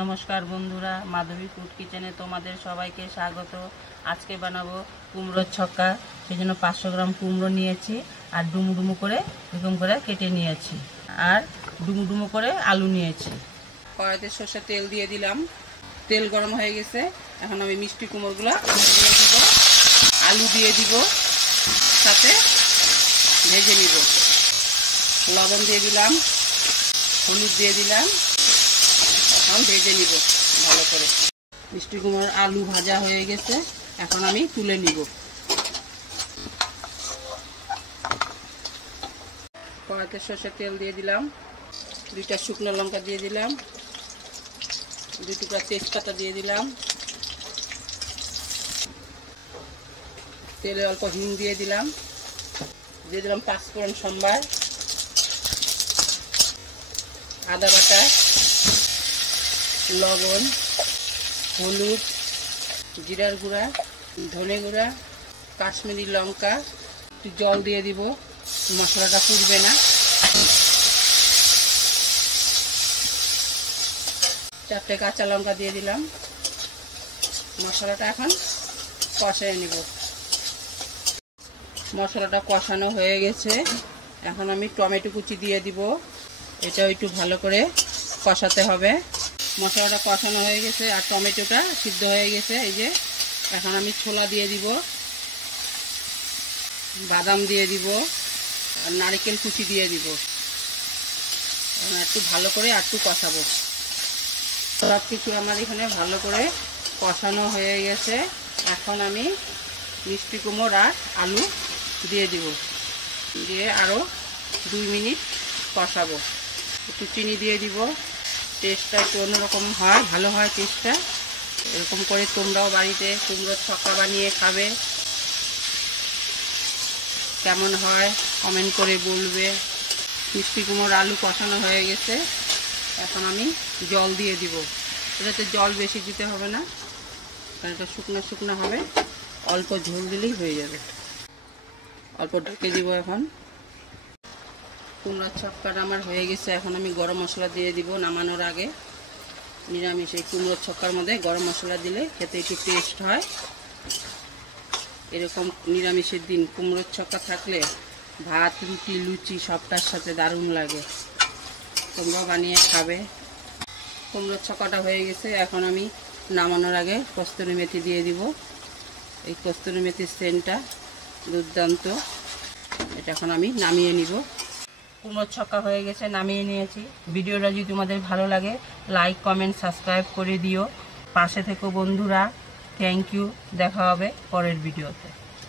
নমস্কার বন্ধুরা, মাধবী ফুড কিচেনে তোমাদের সবাইকে স্বাগত। আজকে বানাবো কুমড়োর ছক্কা। সেই জন্য 500 গ্রাম কুমড়ো নিয়েছি আর ডুমো ডুমো করে এরকম করে কেটে নিয়েছি, আর ডুমো ডুমো করে আলু নিয়েছি। কড়াইতে সর্ষের তেল দিয়ে দিলাম, তেল গরম হয়ে গেছে। এখন আমি মিষ্টি কুমড়োগুলো দিয়ে দিব, আলু দিয়ে দিব, সাথে ভেজে নিব। লবণ দিয়ে দিলাম, হলুদ দিয়ে দিলাম, এখন ভেজে নিব ভালো করে। মিষ্টি কুমড়োর আলু ভাজা হয়ে গেছে, এখন আমি তুলে নিব। কড়াইতে সর্ষের তেল দিয়ে দিলাম, 2টা শুকনো লঙ্কা দিয়ে দিলাম, 2 টুকরা তেজপাতা দিয়ে দিলাম, তেলে অল্প হিং দিয়ে দিলাম, 5 ফোড়ন সম্বার, আদা বাটা, লবণ, হলুদ, জিরার গুঁড়া, ধনে গুঁড়া, কাশ্মীরি লঙ্কা, একটু জল দিয়ে দিব, মশলাটা পুড়বে না। 4টে কাঁচা লঙ্কা দিয়ে দিলাম। মশলাটা এখন কষিয়ে নিব। মশলাটা কষানো হয়ে গেছে, এখন আমি টমেটো কুচি দিয়ে দিব। এটাও একটু ভালো করে কষাতে হবে। মশলাটা কষানো হয়ে গেছে আর টমেটোটা সিদ্ধ হয়ে গেছে। এই যে এখন আমি ছোলা দিয়ে দিব, বাদাম দিয়ে দিব আর নারকেল কুচি দিয়ে দিব। একটু ভালো করে একটু কষাবো। সব কিছু আমার এখানে ভালো করে কষানো হয়ে গেছে। এখন আমি মিষ্টি কুমড়ো আর আলু দিয়ে দিব, দিয়ে আরও 2 মিনিট কষাবো। একটু চিনি দিয়ে দিব, টেস্টটা একটু অন্যরকম হয়, ভালো হয় টেস্টটা। এরকম করে তোমরাও বাড়িতে কুমড়োর ছক্কা বানিয়ে খাবে। কেমন হয় কমেন্ট করে বলবে। মিষ্টি কুমড়োর আলু কষানো হয়ে গেছে, এখন আমি জল দিয়ে দিব। এটাতে জল বেশি দিতে হবে না, কারণ এটা শুকনো শুকনো হবে, অল্প ঝোল দিলেই হয়ে যাবে। অল্প ঢেকে দিব। এখন কুমড়োর ছক্কাটা আমার হয়ে গেছে, এখন আমি গরম মশলা দিয়ে দিব নামানোর আগে। নিরামিষ এই কুমড়োর ছক্কার মধ্যে গরম মশলা দিলে খেতে একটু টেস্ট হয়। এরকম নিরামিষের দিন কুমড়োর ছক্কা থাকলে ভাত, রুটি, লুচি সবটার সাথে দারুণ লাগে। তোমরাও বানিয়ে খাবে। কুমড়োর ছক্কাটা হয়ে গেছে, এখন আমি নামানোর আগে কস্তুরি মেথি দিয়ে দিব। এই কস্তুরি মেথির সেন্টটা দুর্দান্ত। এটা এখন আমি নামিয়ে নিব। কুমড়োর ছক্কা হয়ে গেছে, নামিয়ে নিয়েছি। ভিডিওটা যদি তোমাদের ভালো লাগে লাইক, কমেন্ট, সাবস্ক্রাইব করে দিও। পাশে থেকো বন্ধুরা। Thank you. দেখা হবে পরের ভিডিওতে।